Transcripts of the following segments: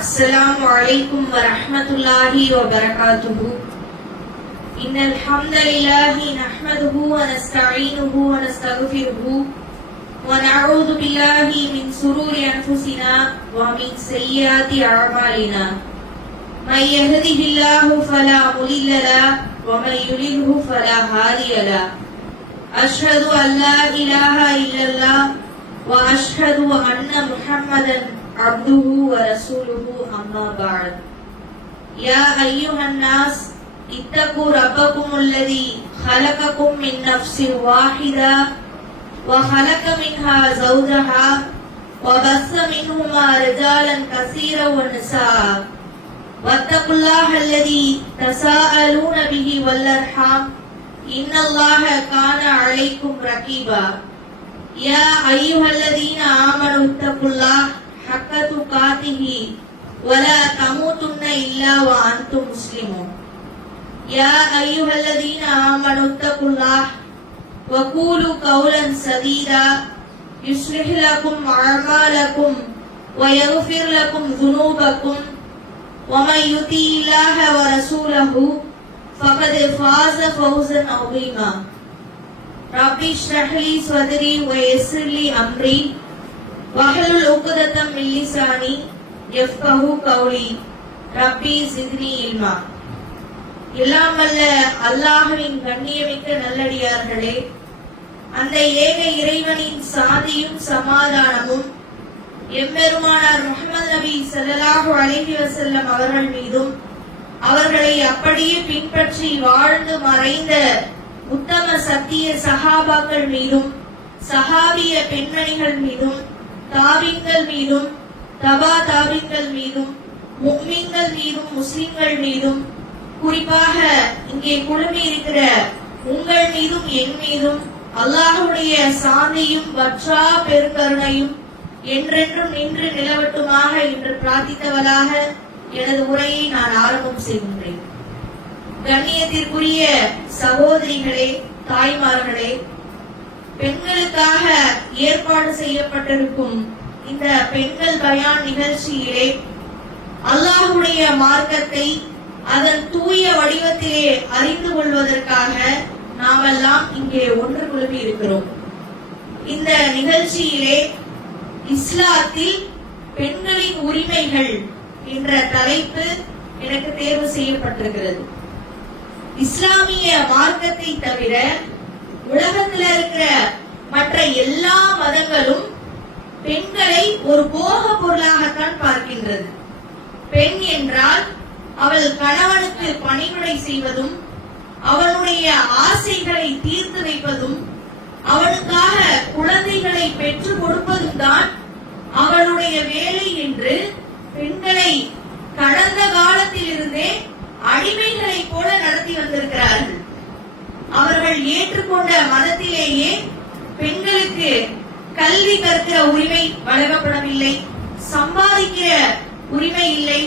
السلام عليكم ورحمة الله وبركاته. إن الحمد لله نحمده ونستعينه ونستغفره ونعوذ بالله من شرور أنفسنا ومن سيئات أعمالنا. من يهده الله فلا مضل له ومن يضلل فلا هادي له. أشهد أن لا إله إلا الله وأشهد أن محمدا عبده ورسوله أما بعد. يا أيها الناس اتقوا ربكم الذي خلقكم من نفس واحدة وخلق منها زوجها وبث منهما رجالا كثيرا ونساء واتقوا الله الذي تساءلون به والأرحام إن الله كان عليكم رقيبا. يا أيها الذين آمنوا اتقوا الله حق تقاته ولا تموتن إلا وأنتم مسلمون. يا أيها الذين آمنوا اتقوا الله وقولوا قولا سديدا يصلح لكم أعمالكم ويغفر لكم ذنوبكم ومن يطع الله ورسوله فقد فاز فوزا عظيما. رب اشرح لي صدري ويسر لي أمري واحلل عقدة من لساني يفقهوا قولي. ரப்பி ஜித்னி இல்மா. எல்லாம் வல்ல அல்லாஹ்வின் கண்ணியமிக்க நல்லடியார்களே, அந்த ஏக இறைவனின் சாந்தியும் சமாதானமும் எம்பெருமானார் முஹம்மது நபி ஸல்லல்லாஹு அலைஹி வஸல்லம் அவர்கள் மீதும் அவர்களை அப்படியே பின்பற்றி வாழ்ந்து மறைந்த உத்தம சத்திய சஹாபாக்கள் மீதும் சஹாபிய பெண்மணிகள் மீதும் தாபிங்கள் மீதும் தபா தாபிங்கள் மீதும் முஃமின்கள் மீதும் முஸ்லிம்கள் மீதும் குறிப்பாக இங்கே குழுமி இருக்கிற உங்கள் மீதும் என் மீதும் அல்லாஹ்வுடைய சாந்தியும் வற்றா பெருங்கருணையும் என்றென்றும் நின்று நிலவட்டுமாக என்று பிரார்த்தித்தவளாக எனது உரையை நான் ஆரம்பம் செய்கின்றேன். கண்ணியத்திற்குரிய சகோதரிகளே, தாய்மார்களே, பெண்களுக்காக ஏற்பாடு செய்யப்பட்டிருக்கும் இந்த பெண்கள் பயான் நிகழ்ச்சியிலே அல்லாஹ்வுடைய மார்க்கத்தை அதன் தூய வடிவத்திலே அறிந்து கொள்வதற்காக நாமெல்லாம் இங்கே ஒன்று குழுமி இருக்கிறோம். இந்த நிகழ்ச்சியிலே இஸ்லாத்தில் பெண்களின் உரிமைகள் என்ற தலைப்பு எனக்கு தேர்வு செய்யப்பட்டிருக்கிறது. இஸ்லாமிய மார்க்கத்தை தவிர உலகத்தில் இருக்கிற மற்ற எல்லா மதங்களும் பெண்களை ஒரு போக பொருளாகத்தான் பார்க்கின்றது. பெண் என்றால் அவள் கணவனுக்கு பணிவிடை செய்வதும் அவனுடைய ஆசைகளை தீர்த்து வைப்பதும் அவனுக்காக குழந்தைகளை பெற்றுக் கொடுப்பதும் தான் அவளுடைய வேலை என்று பெண்களை கடந்த காலத்திலிருந்தே அடிமைகளை போல நடத்தி வந்திருக்கிறார்கள். அவர்கள் ஏற்றுக்கொண்ட மதத்திலேயே பெண்களுக்கு கல்வி கற்கிற உரிமை வழங்கப்படவில்லை, சம்பாதிக்கிற உரிமை இல்லை,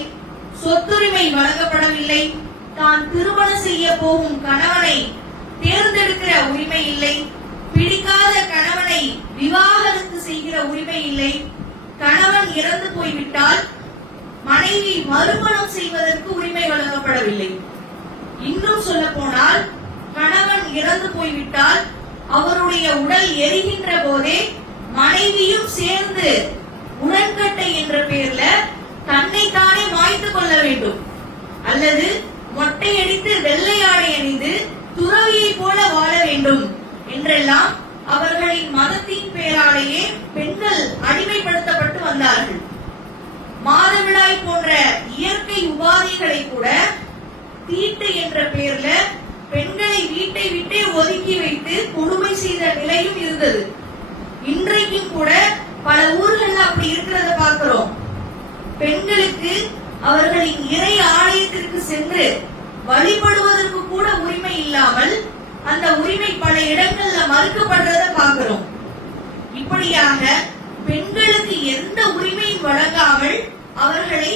சொத்துரிமை வழங்கப்படவில்லை, தான் திருமணம் செய்ய போகும் கணவனை தேர்ந்தெடுக்கிற உரிமை இல்லை, பிடிக்காத கணவனை விவாகரத்து செய்கிற உரிமை இல்லை, கணவன் இறந்து போய்விட்டால் மனைவி மறுமணம் செய்வதற்கு உரிமை வழங்கப்படவில்லை. இன்னும் சொல்ல போனால் கணவன் இறந்து போய்விட்டால் அவருடைய உடல் எரிகின்ற போதே மனைவியும் சேர்ந்து உடன்கட்டை என்ற பெயர்ல தன்னை தானே மாய்த்து கொள்ள வேண்டும், அல்லது மொட்டையடித்து வெள்ளை ஆடை அணிந்து துறவியை போல வாழ வேண்டும் என்றெல்லாம் அவர்களின் மதத்தின் பெயராலேயே பெண்கள் அடிமைப்படுத்தப்பட்டு வந்தார்கள். மாதவிடாய் போன்ற இயற்கை உபாதைகளை கூட தீட்டு என்ற பெயர்ல பெண்களை வீட்டை விட்டே ஒதுக்கி வைத்து கொடுமை செய்த நிலையும் இருந்தது. இன்றைக்கும் கூட பல ஊர்கள் அப்படி இருக்கிறத பார்க்கிறோம். பெண்களுக்கு அவர்களின் இறை ஆலயத்திற்கு சென்று வழிபடுவதற்கு கூட உரிமை இல்லாமல் அந்த உரிமை பல இடங்கள்ல மறுக்கப்படுறத பார்க்கிறோம். இப்படியாக பெண்களுக்கு எந்த உரிமையும் வழங்காமல் அவர்களை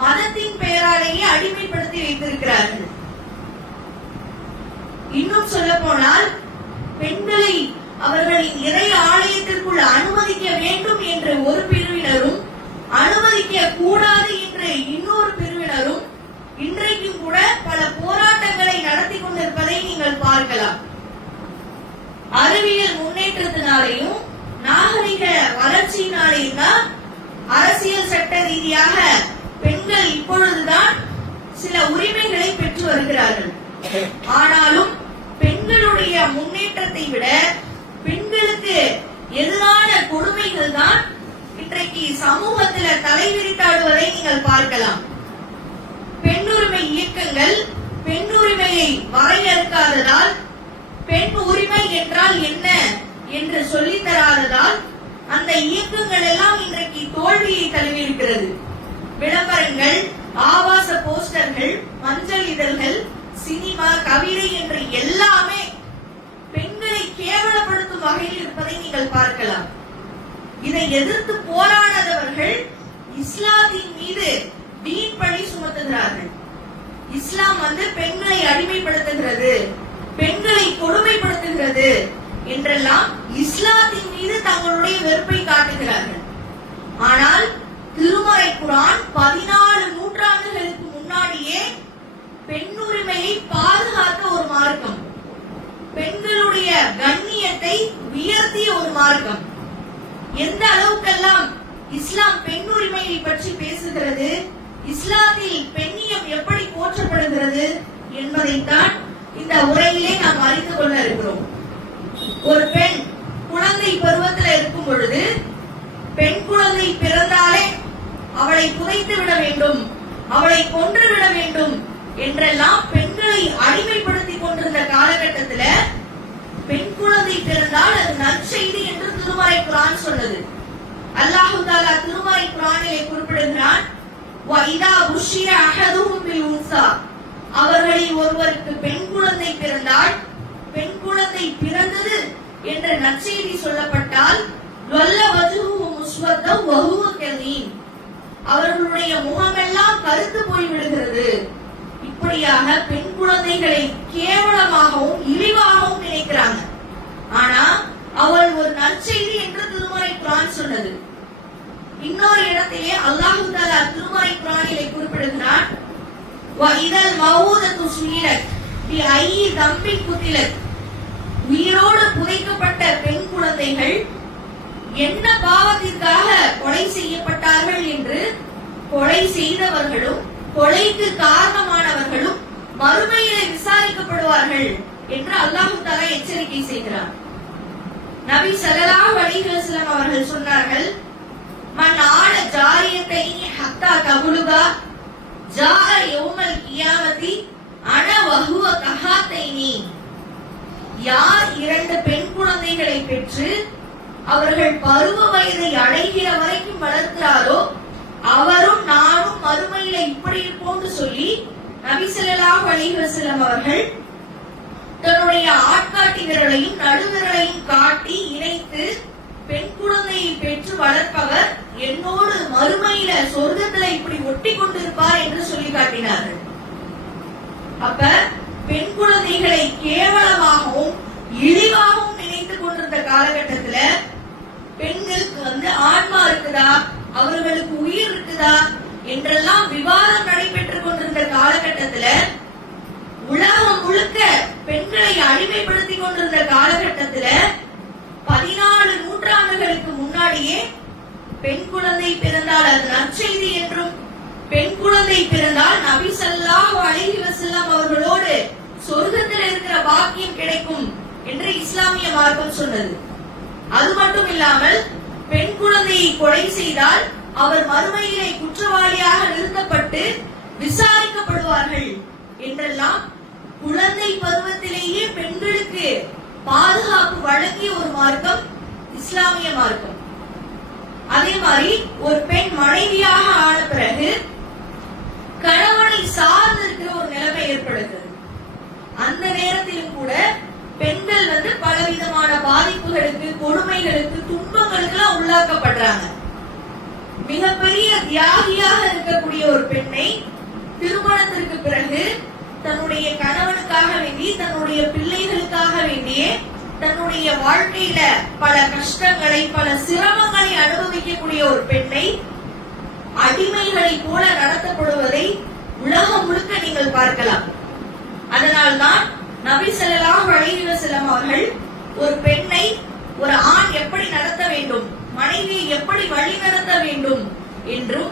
மதத்தின் பெயராலேயே அடிமைப்படுத்தி வைத்திருக்கிறார்கள். இன்னும் சொல்ல போனால் பெண்களை அவர்களின் இறை ஆலயத்திற்குள் அனுமதிக்க வேண்டும் என்று ஒரு பிரிவினரும் அனுமதிக்க கூடாது என்று கூட பல போராட்டங்களை நடத்தி கொண்டிருப்பதை நீங்கள் பார்க்கலாம். அறிவியல் முன்னேற்றத்தினாலேயும் நாகரிக வளர்ச்சியினாலேயும் தான் அரசியல் சட்ட ரீதியாக பெண்கள் இப்பொழுதுதான் சில உரிமைகளை பெற்று வருகிறார்கள். ஆனாலும் பெண்களுடைய முன்னேற்றத்தை விட பெண்களுக்கு எதிரான கொடுமைகள் தான் இன்றைக்கு சமூகத்தில் தலைவிரித்தாடுவதை நீங்கள் பார்க்கலாம். பெண்ணுரிமை இயக்கங்கள் பெண்ணுரிமையை வரையறுக்காததால், பெண் உரிமை என்றால் என்ன என்று சொல்லித் தராததால் அந்த இயக்கங்கள் எல்லாம் இன்றைக்கு தோல்வியை தழுவியிருக்கிறது. விளம்பரங்கள், ஆபாச போஸ்டர்கள், மஞ்சள் இதழ்கள், சினிமா, கவிதை என்று எல்லாமே பெண்களை கேவலப்படுத்தும் வகையில் இருப்பதை நீங்கள் பார்க்கலாம். இதை எதிர்த்து போராடாதவர்கள் இஸ்லாத்தின் மீது வீண் பழி சுமத்துகிறார்கள். இஸ்லாம் பெண்களை அடிமைப்படுத்துகிறது, பெண்களை கொடுமைப்படுத்துகிறது என்றெல்லாம் இஸ்லாத்தின் மீது தங்களுடைய வெறுப்பை காட்டுகிறார்கள். ஆனால் திருமறை குர்ஆன் 14 நூற்றாண்டுகளுக்கு முன்னாடியே பெண்ணுரிமையை பாதுகாத்த ஒரு மார்க்கம், பெண்களுடைய கண்ணியத்தை உயர்த்திய ஒரு மார்க்கம். எந்த அளவுக்கெல்லாம் இஸ்லாம் பெண்ணுரிமையை பற்றி பேசுகிறது, இஸ்லாத்தில் பெண்ணியம் எப்படி போற்றப்படுகிறது என்பதைத்தான் இந்த உரையிலே நாம் அறிந்து கொள்ள இருக்கிறோம். ஒரு பெண் குழந்தை பருவத்தில் இருக்கும் பொழுது, பெண் குழந்தை பிறந்தாலே அவளை புதைத்து விட வேண்டும், அவளை கொன்று விட வேண்டும் என்றெல்லாம் பெண்களை அடிமைப்படுத்திக் கொண்டிருந்த காலகட்டத்தில் பெண் குழந்தை பிறந்தால் அது நற்செய்தி என்று திருமறை குர்ஆன் சொன்னது. அல்லாஹ் தஆலா திருமறை குர்ஆனிலே குறிப்பிடுகிறான், வஇதா புஷ்ஷிர அஹதுஹும் பில் உன்ஸா, அவர்களில் ஒருவருக்கு பெண் குழந்தை பிறந்தால், பெண் குழந்தை பிறந்தது என்ற நற்செய்தி சொல்லப்பட்டால், வல்ல வஜ்ஹுஹு முஸ்வத்தன் வ ஹுவ கலீம், அவர்களுடைய முகமெல்லாம் கருத்து போய்விடுகிறது. இப்படியாக பெண் குழந்தைகளை கேவலமாகவும் இழிவாகவும் நினைக்கிறாங்க. ஆனா அவள் ஒரு நற்செய்தி என்று திருமறை குர்ஆன் சொன்னது. இன்னொரு இடத்திலே அல்லாஹ் தஆலா திருமறை குர்ஆனிலே குறிப்பிடுகிறான், வஇதல் மௌஊதத்து சுயிலத் பிஐயி தம்பின் குத்திலத், உயிரோடு புதைக்கப்பட்ட பெண் குழந்தைகள் என்ன பாவத்திற்காக கொலை செய்யப்பட்டார்கள் என்று கொலை செய்தவர்களும் கொலைக்கு காரணமானவர்களும் மறுமையிலே விசாரிக்கப்படுவார்கள் என்று அல்லாஹ் தஆலா எச்சரிக்கை செய்கிறார். நபி ஸல்லல்லாஹு அலைஹி வஸல்லம் அவர்கள் சொன்னார்கள், மன் ஆன ஜாரியத்தைனி ஹத்தா தபுலுகா ஜாஅ யௌமல் கியாமத்தி அன வஹுவ கஹாத்தைனி, யார் 2 பெண் குழந்தைகளை பெற்று அவர்கள் பருவ வயதை அடைகிற வரைக்கும் வளர்க்கிறாரோ அவரும் நானும் மறுமையில இப்படி இருப்போம் சொல்லி நபி ஸல்லல்லாஹு அலைஹி வஸல்லம் அவர்கள் தன்னுடைய ஆட்காட்டி விரலையும் நடுவிரலையும் காட்டி இணைத்து, பெண் குழந்தையை பெற்று வளர்ப்பவர் என்னோடு மறுமையில சொர்க்கத்துல இப்படி ஒட்டி கொண்டிருப்பார் என்று சொல்லி காட்டினார்கள். அப்ப பெண் குழந்தைகளை கேவலமாகவும் இழிவாகவும் நினைத்துக் கொண்டிருந்த காலகட்டத்துல பெண்களுக்கு ஆன்மா இருக்குதா, அவர்களுக்கு உயிர் இருக்குதா என்றெல்லாம் விவாதம் நடைபெற்றுக் கொண்டிருந்த காலகட்டத்துல, உலகம் முழுக்க பெண்களை அடிமைப்படுத்திக் கொண்டிருந்த காலகட்டத்துல 14 நூற்றாண்டுகளுக்கு முன்னாடியே பெண் குழந்தை பிறந்தால் அது நற்செய்தி என்றும், பெண் குழந்தை பிறந்தால் நபி ஸல்லல்லாஹு அலைஹி வஸல்லம் அவர்களோடு சொர்க்கத்தில் இருக்கிற பாக்கியம் கிடைக்கும் என்று இஸ்லாமிய மார்க்கம் சொன்னது. அது மட்டும் இல்லாமல் பெண் குழந்தையை கொலை செய்தால் அவர் மறுமையிலே குற்றவாளியாக நிறுத்தப்பட்டு விசாரிக்கப்படுவார்கள் என்றெல்லாம் குழந்தை பருவத்திலேயே பெண்களுக்கு பாதுகாப்பு வழங்கிய ஒரு மார்க்கம் இஸ்லாமிய மார்க்கம். அதே மாதிரி ஒரு பெண் மனைவியாக ஆன பிறகு கணவனை சார்ந்து இருக்கிற ஒரு நிலைமை ஏற்படுகிறது. அந்த நேரத்திலும் கூட பெண்கள் பலவிதமான பாதிப்புகளுக்கு, கொடுமைகளுக்கு, துன்பங்களுக்கு உள்ளாக்கப்படுறாங்க. மிகப்பெரிய தியாகியாக இருக்கக்கூடிய ஒரு பெண்ணை திருமணத்திற்கு பிறகு தன்னுடைய கணவனுக்காக வேண்டி, தன்னுடைய பிள்ளைகளுக்காக வேண்டிய தன்னுடைய வாழ்க்கையில பல கஷ்டங்களை, பல சிரமங்களை அனுபவிக்கக்கூடிய ஒரு பெண்ணை அடிமைகளை போல நடத்தப்படுவதை உலகம் முழுக்க நீங்கள் பார்க்கலாம். அதனால்தான் நபி ஸல்லல்லாஹு அலைஹி வஸல்லம் அவர்கள் ஒரு பெண்ணை ஒரு ஆண் எப்படி நடத்த வேண்டும், மனைவியை எப்படி வழி நடத்த வேண்டும் என்றும்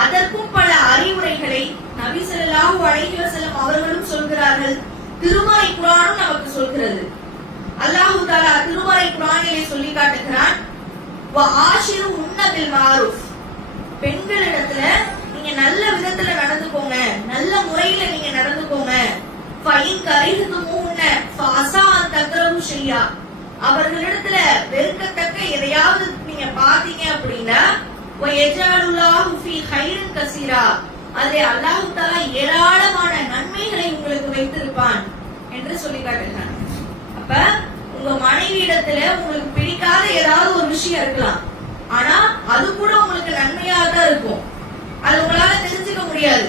அதற்கும் பல அறிவுரைகளை நபி ஸல்லல்லாஹு அலைஹி வஸல்லம் அவர்களும் சொல்கிறார்கள். திருமறை குர்ஆனும் நமக்கு சொல்கிறது. அல்லாஹ் தஆலா திருமறை குர்ஆனிலே சொல்லி காட்டுகிறான், வஆஷிருஹுன்ன பில் மஅரூஃப். பெண்களிடத்துல நீங்க நல்ல விதத்துல நடந்துக்கோங்க, நல்ல முறையில நீங்க நடந்துக்கோங்க. ஃபைன் கரிஹதுமுஹுன்ன ஃபஅஸா அன் தக்ரஹு ஷையா. அவர்களிடத்துல வெறுக்கத்தக்க எதையாவது நீங்க பாத்தீங்க அப்படின்னா வயஜஅலுல்லாஹு ஃபீ கைரின் கஸீரா, அதிலே அல்லாஹ் தஆலா ஏராளமான நன்மைகளை உங்களுக்கு வைத்திருப்பான் என்று சொல்லி காட்டுகிறான். அப்ப உங்க மனைவியிடத்துல உங்களுக்கு பிடிக்காத ஏதாவது ஒரு விஷயம் இருக்கலாம், ஆனா அது கூட உங்களுக்கு நன்மையா தான் இருக்கும். அது உங்களால தெரிஞ்சுக்க முடியாது.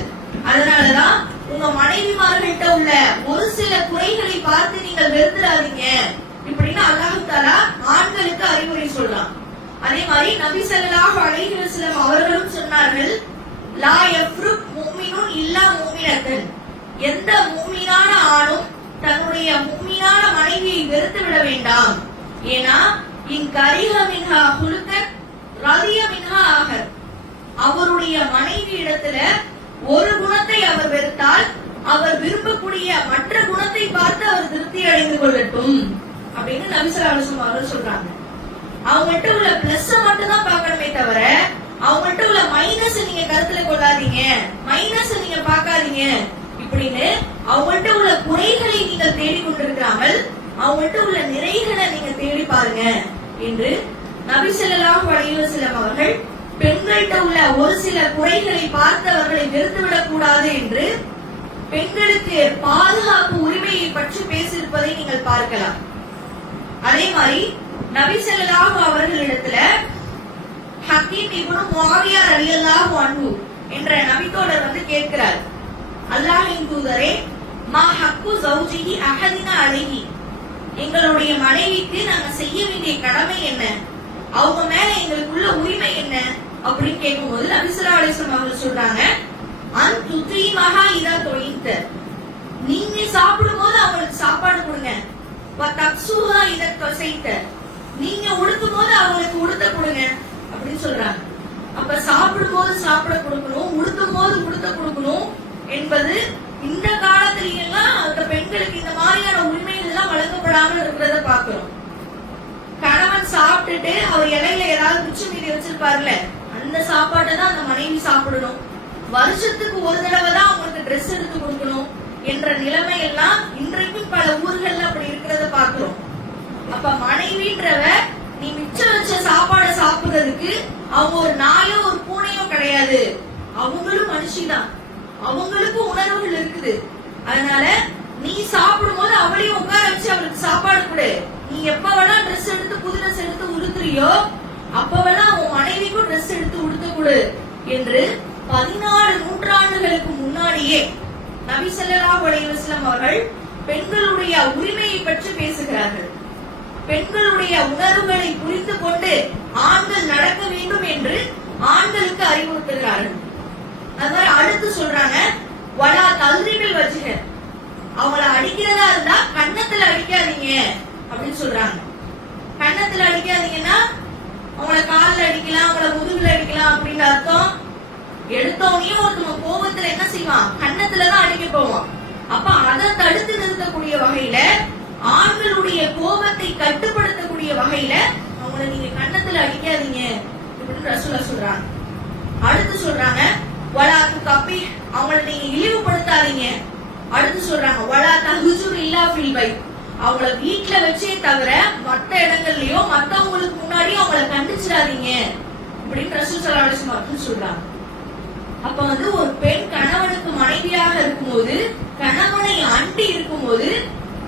அதனாலதான் உங்க மனைவிமார்கள்ட்ட உள்ள ஒரு சில குறைகளை பார்த்து நீங்கள் வெறுத்துடாதீங்க இப்படின்னு அல்லாஹ் தஆலா ஆண்களுக்கு அறிவுரை சொல்றான். அதே மாதிரி நபி ஸல்லல்லாஹு அலைஹி வஸல்லம் அவர்களும் சொன்னார்கள், லா யஃப்ருக் முஃமினுன் இல்லா முஃமினத்தன். எந்த முஃமினான ஆணும் தன்னுடைய முஃமினான மனைவியை வெறுத்து விட வேண்டாம். ஏனா இன் கரிஹ மின்ஹா குலுகன் ரதிய மின்ஹா ஆகர். அவருடைய மனைவி இடத்துல ஒரு குணத்தை அவர் வெறுத்தால் அவர் விரும்பக்கூடிய மற்ற குணத்தை பார்த்து அவர் திருப்தி அடைந்து கொள்ளட்டும் அப்படின்னு நபி ஸல்லல்லாஹு அலைஹி வஸல்லம் அவர்கள் சொல்றாங்க. அவங்கள்ட்ட உள்ள பிளஸ் மட்டும் தான் பார்க்கணுமே தவிர அவங்கள்ட்ட உள்ள மைனஸ் நீங்க கருத்துல கொள்ளாதீங்க, மைனஸ் நீங்க பார்க்காதீங்க இப்படின்னு அவங்கள்ட்ட உள்ள குறைகளை நீங்கள் தேடிக்கொண்டிருக்காமல் அவங்கள்ட்ட உள்ள நிறைகளை நீங்க தேடி பாருங்க என்று நபி ஸல்லல்லாஹு அலைஹி வஸல்லம் அவர்கள் பெண்கள்ட்ட உள்ள ஒரு சில குறைகளை பார்த்து அவர்களை வெறுத்துவிடக் கூடாது என்று பெண்களுக்கு பாதுகாப்பு உரிமையை பற்றி பேசியிருப்பதை நீங்கள் பார்க்கலாம். அதே மாதிரி நபி ஸல்லல்லாஹு அவர்களிடத்துல ஹக்கீம் இப்னு முஆவியா ரலியல்லாஹு அன்ஹு என்ற நபித்தோழர் வந்து கேட்கிறார், அல்லாஹ்வின் தூதரே, மா ஹக்கு ஜௌஜிஹி அஹதினா அலைஹி. எங்களுடைய மனைவிக்கு நாங்க செய்ய வேண்டிய கடமை என்ன, அவங்க மேல எங்களுக்குள்ள உரிமை என்ன அப்படின்னு கேட்கும்போது நபி ஸல்லல்லாஹு அலைஹி வஸல்லம் அவர்கள் சொல்றாங்க, அன் துத்ரீமஹா இதா தொயித்த. நீங்க சாப்பிடும்போது அவங்களுக்கு சாப்பாடு கொடுங்க. வ தக்ஸுஹா இதா தஸைத்த. நீங்க உடுத்தும் போது அவங்களுக்கு உடுத்த கொடுங்க அப்படின்னு சொல்றாங்க. அப்ப சாப்பிடும்போது சாப்பிட கொடுக்கணும், உடுத்தும் போது உடுத்த கொடுக்கணும் என்பது இந்த காலத்திலெல்லாம் அந்த பெண்களுக்கு இந்த மாதிரியான உரிமைகள் எல்லாம் வழங்கப்படாமல் இருக்கிறத பாக்குறோம். கணவன் சாப்பிட்டுட்டு அவர் இலையில ஏதாவது மிச்சம் மீதி வச்சிருப்பாருல, அந்த சாப்பாட்டை தான் அந்த மனைவி சாப்பிடணும். வருஷத்துக்கு ஒரு தடவை தான் அவங்களுக்கு ட்ரெஸ் எடுத்து கொடுக்கணும் என்ற நிலைமை எல்லாம் இன்றைக்கும் பல ஊர்கள்ல அப்படி இருக்கிறத பாக்குறோம். அப்ப மனைவின்றவ நீ மிச்சம் வச்ச சாப்பாடை சாப்பிடுறதுக்கு அவங்க ஒரு நாயோ ஒரு பூனையோ கிடையாது. அவங்களும் மனுஷிதான், அவங்களுக்கும் உணர்வுகள் இருக்குது. அதனால நீ சாப்பிடும் போது அவளையும் உட்கார வச்சு அவளுக்கு சாப்பாடு கொடு. நீ எப்ப வேணா ட்ரெஸ் எடுத்து புது ட்ரெஸ் எடுத்து உடுத்துறியோ அப்ப வேணா உன் மனைவிக்கும் ட்ரெஸ் எடுத்து உடுத்த கொடு என்று 14 நூற்றாண்டுகளுக்கு முன்னாடியே நபி ஸல்லல்லாஹு அலைஹி வஸல்லம் அவர்கள் பெண்களுடைய உரிமையை பற்றி பேசுகிறார்கள். பெண்களுடைய உணர்வுகளை புரிந்து கொண்டு ஆண்கள் நடக்க வேண்டும் என்று ஆண்களுக்கு அறிவுறுத்துகிறார்கள். அதனால அடுத்து சொல்றாங்க, வலா தல்ரிபில் வஜ்ஹ. அவங்கள அடிக்கிறதா இருந்தா கன்னத்துல அடிக்காதீங்க அப்படின்னு சொல்றாங்க. கன்னத்துல அடிக்காதீங்கன்னா அவங்கள கால்ல அடிக்கலாம், அவங்கள முதுகுல அடிக்கலாம் அப்படின்னு அர்த்தம். எடுத்தவனையும் ஒருத்தவங்க கோபத்துல என்ன செய்வான், கன்னத்துலதான் அடிக்க போவான். அப்ப அதை தடுத்து நிறுத்தக்கூடிய வகையில, ஆண்களுடைய கோபத்தை கட்டுப்படுத்தக்கூடிய வகையில அவங்கள நீங்க கன்னத்துல அடிக்காதீங்க அப்படின்னு ரசூலுல்லாஹ் சொல்றாங்க. அடுத்து சொல்றாங்க, வலாத்து கப்பி. அவங்கள நீங்க இழிவுபடுத்தாதீங்க. அடுத்து சொல்றாங்க, வலா தஹுஜுர் இல்லா ஃபில் பைத். அவங்கள வீட்டுல வச்சே தவிர மத்த இடங்கள்லயோ மத்தவங்களுக்கு முன்னாடி அவங்கள கண்டிச்சிடாதீங்க அப்படின்னு ரசூல் ஸல்லல்லாஹு அலைஹி வஸல்லம் சொல்றாங்க. அப்ப வந்து ஒரு பெண் கணவனுக்கு மனைவியாக இருக்கும்போது, கணவனை அண்டி இருக்கும்போது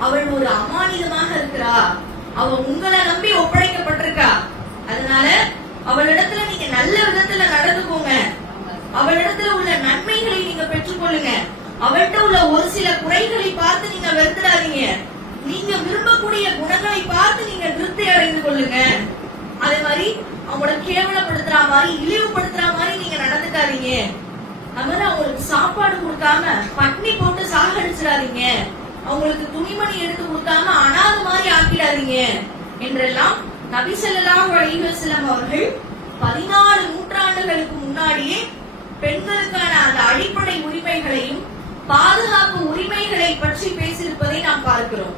அவள் ஒரு அமானிதமாக இருக்கிறா. அவ உங்களை நம்பி ஒப்படைக்கப்பட்டிருக்கா. அதனால அவளிடத்துல நீங்க நல்ல விதத்துல நடந்துக்கோங்க. அவளிடத்துல உள்ள நன்மைகளை நீங்க பெற்றுக்கொள்ளுங்க. அவள்கிட்ட உள்ள ஒரு சில குறைகளை பார்த்து நீங்க வெறுத்துடாதீங்க. நீங்க விரும்பக்கூடிய குணங்களை பார்த்து நீங்க திருப்தி அடைந்து கொள்ளுங்க. அதே மாதிரி அவங்கள கேவலப்படுத்துற மாதிரி, இழிவுபடுத்துற மாதிரி நீங்க நடந்துக்காதீங்க அதனால அவங்களுக்கு சாப்பாடு கொடுக்காம பட்னி போட்டு சாகடிச்சிடாதீங்க, அவங்களுக்கு துணிமணி எடுத்து கொடுக்காம அனாத மாதிரி ஆக்கிடாதீங்க என்றெல்லாம் நபி ஸல்லல்லாஹு அலைஹி வஸல்லம் அவர்கள் 14 நூற்றாண்டுகளுக்கு முன்னாடியே பெண்களுக்கான அந்த அடிப்படை உரிமைகளையும் பாதுகாப்பு உரிமைகளை பற்றி பேசியிருப்பதை நாம் பார்க்கிறோம்.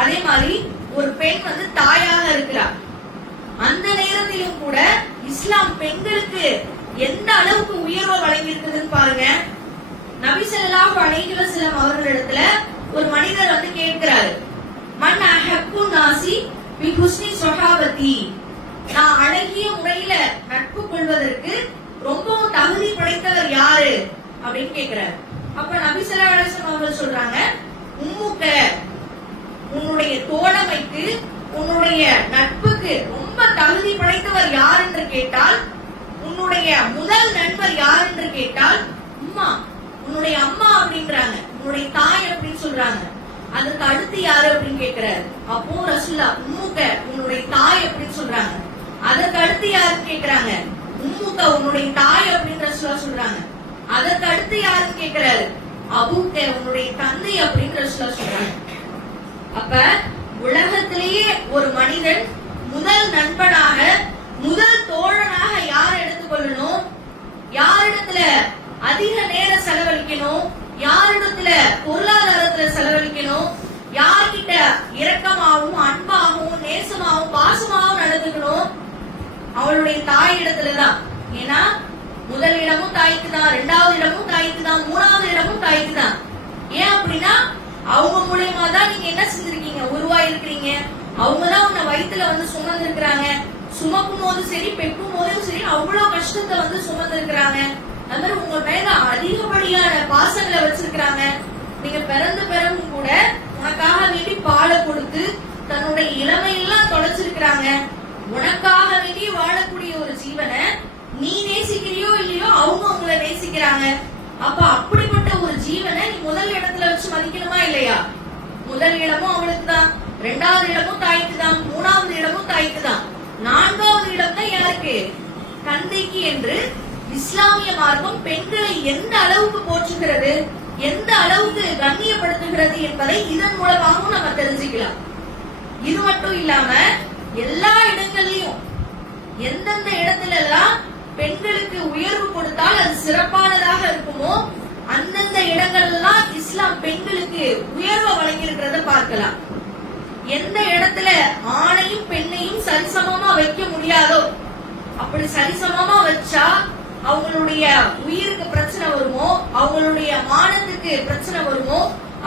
அதே மாதிரி ஒரு பெண் தாயாக இருக்கிறார். அந்த நேரத்திலும் கூட இஸ்லாம் பெண்களுக்கு எந்த அளவுக்கு உயர்வை வழங்கியிருக்குதுன்னு பாருங்க. நபி ஸல்லல்லாஹு அலைஹி வஸல்லம் அவர்களிடத்துல ஒரு மனிதர் கேட்கிறாரு, மன் அஹப்பு நாசி பி ஹுஸ்னி ஸஹாபதி, நான் அழகிய முறையில நட்பு கொள்வதற்கு ரொம்பவும் தகுதி படைத்தவர் யாரு அப்படின்னு கேட்கிறாரு. அப்ப நபி ஸல்லல்லாஹு அலைஹி வஸல்லம் அவர்கள் சொல்றாங்க, உம்முக்க, உன்னுடைய தோழமைக்கு உன்னுடைய நட்புக்கு ரொம்ப தகுதி படைத்தவர் யார் என்று கேட்டால், உன்னுடைய முதல் நண்பர் யார் என்று கேட்டால் அம்மா, உன்னுடைய அம்மா அப்படின்றாங்க, உன்னுடைய தாய் அப்படின்னு சொல்றாங்க. அதுக்கு அடுத்து யாரு அப்படின்னு கேட்கிறாரு. அப்போ ரசூலுல்லாஹ் உம்முக்க, உன்னுடைய தாய் அப்படின்னு சொல்றாங்க. அதற்கு அடுத்து யாருன்னு கேக்குறாங்க, உம்முக்க, உன்னுடைய தாய் அப்படின்னு ரசூலுல்லாஹ் சொல்றாங்க. அதற்கு அடுத்து யாருன்னு கேக்குறாரு, அபூக்க, உன்னுடைய தந்தை அப்படின்னு ரசூலுல்லாஹ் சொல்றாங்க. அப்ப உலகத்திலேயே ஒரு மனிதன் முதல் நண்பனாக முதல் தோழனாக யாரை எடுத்துக்கொள்ளணும், யாரிடத்துல அதிக நேரம் செலவழிக்கணும், யாரிடத்துல பொருளாதாரத்துல செலவழிக்கணும், யார்கிட்ட இரக்கமாகவும் அன்பாகவும் நேசமாகவும் பாசமாகவும் நடந்துக்கணும், அவளுடைய தாய் இடத்துலதான். ஏன்னா முதல் இடமும் தாய்க்கு தான், 2வது இடமும் தாய்க்கு தான், 3வது இடமும் தாய்க்கு தான். ஏன் அப்படின்னா அவங்க மூலியமா தான் நீங்க என்ன செஞ்சிருக்கீங்க, உருவாயிருக்கிறீங்க. அவங்கதான் உன்னை வயிற்றுல சுமந்து இருக்கிறாங்க. சுமக்கும் போது சரி, பெக்கும் போதும் சரி, அவ்வளவு கஷ்டத்தை சுமந்து இருக்கிறாங்க. அது மாதிரி உங்க மேல அதிகப்படியான பாசங்களை வச்சிருக்கிறாங்க. நீங்க பிறந்தும் கூட உனக்காக வேண்டி பாலை கொடுத்து தன்னுடைய இளமையெல்லாம் தொலைச்சிருக்கிறாங்க. உனக்காக வேண்டி வாழக்கூடிய ஒரு ஜீவனை நீ நேசிக்கிறியோ இல்லையோ அவங்க உங்களை நேசிக்கிறாங்க. அப்ப அப்படிப்பட்ட ஒரு ஜீவனை நீ முதல் இடத்துல வச்சு மதிக்கணுமா இல்லையா? முதல் இடமும் அவளுக்கு தான், 2வது இடமும் தாய்க்கு தான், 3வது இடமும் தாய்க்கு தான், 4வது இடம் தான் யாருக்கு? தந்தைக்கு என்று இஸ்லாமிய மார்க்கம் பெண்களை எந்த அளவுக்கு போற்றுகிறது, எந்த அளவுக்கு கண்ணியப்படுத்துகிறது என்பதை இதன் மூலமாகவும் நம்ம தெரிஞ்சுக்கலாம். இது மட்டும் இல்லாம எல்லா இடங்கள்லயும் எந்தெந்த இடத்துல எல்லாம் பெண்களுக்கு உயர்வு கொடுத்தால் அது சிறப்பானதாக இருக்குமோ அந்தந்த இடங்கள்லாம் இஸ்லாம் பெண்களுக்கு உயர்வை வழங்கியிருக்கிறத பார்க்கலாம். எந்த இடத்துல ஆணையும் பெண்ணையும் சரிசமமா வைக்க முடியாதோ, அப்படி சரிசமமா வச்சா அவங்களுடைய உயிருக்கு பிரச்சனை வருமோ, அவங்களுடைய மானத்துக்கு பிரச்சனை வருமோ,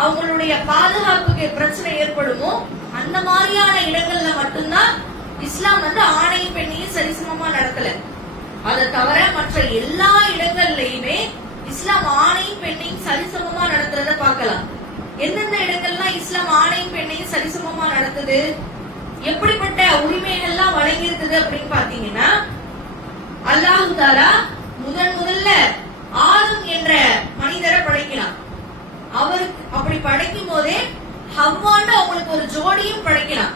அவங்களுடைய பாதுகாப்புக்கு பிரச்சனை ஏற்படுமோ, அந்த மாதிரியான இடங்கள்ல மட்டும்தான் இஸ்லாம் ஆணையும் பெண்ணையும் சரிசமமா நடத்தல. அதை தவிர மற்ற எல்லா இடங்கள்லயுமே இஸ்லாம் ஆணையும் பெண்ணையும் சரிசமமா நடத்துறத பார்க்கலாம். எந்தெந்த இடங்கள்லாம் இஸ்லாம் ஆணையும் பெண்ணையும் சரிசமமா நடத்துது, எப்படிப்பட்ட உரிமைகள்லாம் வழங்கி இருக்குது அப்படின்னு பாத்தீங்கன்னா, அல்லாஹ் தஆலா முதல்ல ஆதம் என்ற மனிதரை படைக்கலாம். அவருக்கு அப்படி படைக்கும் போதே ஹவ்வான்னு அவங்களுக்கு ஒரு ஜோடியும் படைக்கலாம்.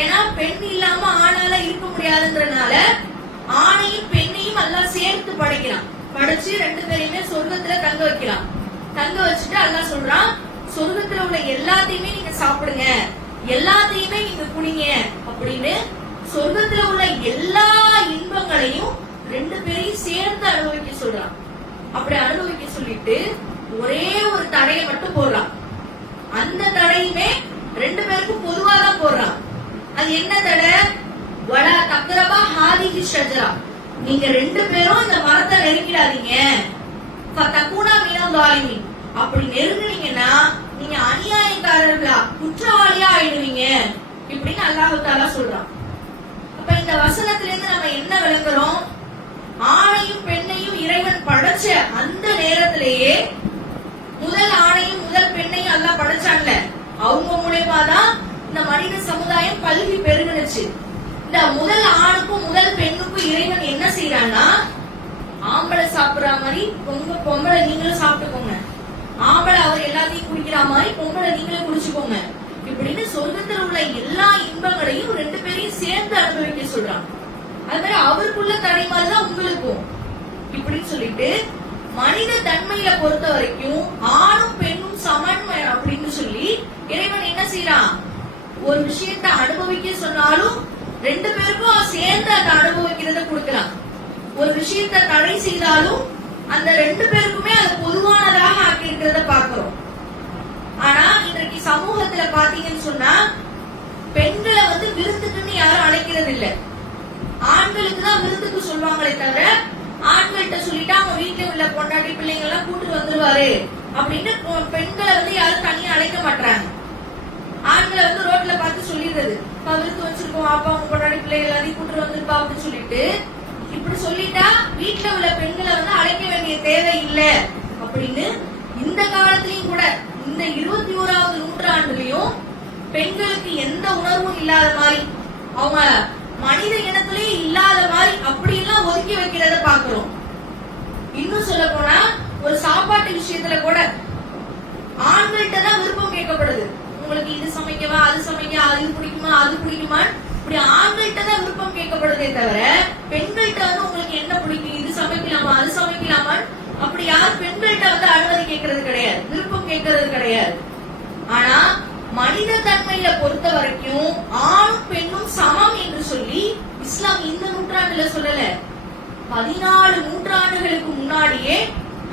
ஏன்னா பெண் இல்லாம ஆணால இருக்க முடியாதுன்றனால ஆணையும் பெண்ணையும் அல்லாஹ் சேர்த்து படைக்கலாம். படைச்சு 2 பேரையுமே சொர்க்கத்துல தங்க வைக்கலாம். தங்க வச்சுட்டு அல்லாஹ் சொல்றான், சொர்க்கத்துல உள்ள எல்லாத்தையுமே நீங்க சாப்பிடுங்க, எல்லாத்தையுமே நீங்க குடிங்க அப்படின்னு சொர்க்கத்துல உள்ள எல்லா இன்பங்களையும் 2 பேரையும் சேர்த்து அனுபவிக்க சொல்றான். அப்படி அனுபவிக்க சொல்லிட்டு ஒரே ஒரு தடையை மட்டும் போடுறான். அந்த தடையுமே 2 பேருக்கும் பொதுவா தான் போடுறான். அது என்ன தடை? வலா தக்ரபா ஹாதிஹி ஷஜரா, நீங்க 2 பேரும் இந்த மரத்தை நெருங்கிடாதீங்க. ஃபதகுனா மினல் ஸாலிமீன், அப்படி நெருங்குனீங்கன்னா நீங்க அநியாயக்காரர்களா, குற்றவாளியா ஆயிடுவீங்க இப்படின்னு அல்லாஹ் தஆலா சொல்றான். அப்ப இந்த வசனத்துல இருந்து நம்ம என்ன விளங்குறோம்? ஆணையும் பெண்ணையும் இறைவன் படைச்ச அந்த நேரத்திலேயே முதல் ஆணையும் முதல் பெண்ணையும் அல்லாஹ் படைச்சான்ல, அவங்க மூலமா தான் இந்த மனித சமுதாயம் பல்கி பெருகுனுச்சு. இந்த முதல் ஆணுக்கும் முதல் பெண்ணுக்கும் இறைவன் என்ன செய்யறான்னா, ஆம்பளை சாப்பிடுற மாதிரி பொம்பளை நீங்களும் சாப்பிட்டுக்கோங்க, ஆம்பளை அவர் எல்லாத்தையும் குடிக்கிற மாதிரி பொம்பளை நீங்களும் குடிச்சுக்கோங்க இப்படின்னு சொர்க்கத்தில் உள்ள எல்லா இன்பங்களையும் 2 பேரையும் சேர்ந்து அனுபவிக்க சொல்றான். அது மாதிரி அவருக்குள்ள தடை மாதிரிதான் உங்களுக்கும் இப்படின்னு சொல்லிட்டு மனித தன்மையில பொறுத்த வரைக்கும் ஆணும் பெண்ணும் சமன் அப்படின்னு சொல்லி இறைவன் என்ன செய்யறான்? ஒரு விஷயத்தை அனுபவிக்க சொன்னாலும் ரெண்டு பேருக்கும் சேர்ந்து அந்த அனுபவிக்கிறத கொடுக்கலாம். ஒரு விஷயத்தை தடை செய்தாலும் அந்த ரெண்டு பேருக்குமே அது பொதுவானதாக ஆக்கி இருக்கிறத பாக்குறோம். ஆனா இன்றைக்கு சமூகத்துல பாத்தீங்கன்னு சொன்னா பெண்களை விருந்துக்குன்னு யாரும் அழைக்கிறது இல்ல. ஆண்களுக்கு தான் விருந்துக்கு சொல்லுவாங்களே தவிர ஆண்கள்கிட்ட சொல்லிட்டு அவங்க வீட்டுல உள்ள பொண்டாட்டி பிள்ளைங்க எல்லாம் கூட்டு வந்துருவாரு அப்படின்னு பெண்களை யாரும் தனியா அழைக்க மாட்டாங்க. ஆண்களை ரோட்ல பார்த்து சொல்லிடுறது, விருந்து வச்சிருக்கோம், அப்பா அவங்க பொண்டாட்டி பிள்ளைங்க எல்லாத்தையும் கூட்டு வந்துருப்பா அப்படின்னு சொல்லிட்டு இப்படி சொல்லிட்டா வீட்டுல உள்ள பெண்களை அழைக்க வேண்டிய தேவை இல்ல அப்படின்னு இந்த காலத்திலயும் கூட இந்த 21வது நூற்றாண்டுலயும் பெண்களுக்கு எந்த உணர்வும் இல்லாத மாதிரி, அவங்க மனித இனத்திலேயே இல்லாத மாதிரி அப்படி எல்லாம் ஒதுக்கி வைக்கிறத பாக்குறோம். இன்னும் சொல்ல போனா ஒரு சாப்பாட்டு விஷயத்துல கூட ஆண்கள்கிட்ட தான் விருப்பம் கேட்கப்படுது. உங்களுக்கு இது சமைக்கவா, அது சமைக்க, அது பிடிக்குமா, அது பிடிக்குமா, இப்படி ஆண்கள்கிட்ட தான் விருப்பம் கேட்கப்படுதே தவிர பெண்கள்கிட்ட உங்களுக்கு என்ன பிடிக்கும், இது சமைக்கலாமா, அது சமைக்கலாமா, அப்படி யாரும் பெண்கள்கிட்ட அனுமதி கேட்கறது கிடையாது, விருப்பம் கேட்கறது கிடையாது. ஆனா மனித தன்மையில பொறுத்த வரைக்கும் ஆணும் பெண்ணும் சமம் என்று சொல்லி இஸ்லாம் இந்த நூற்றாண்டுல சொல்லல, 14 நூற்றாண்டுகளுக்கு முன்னாடியே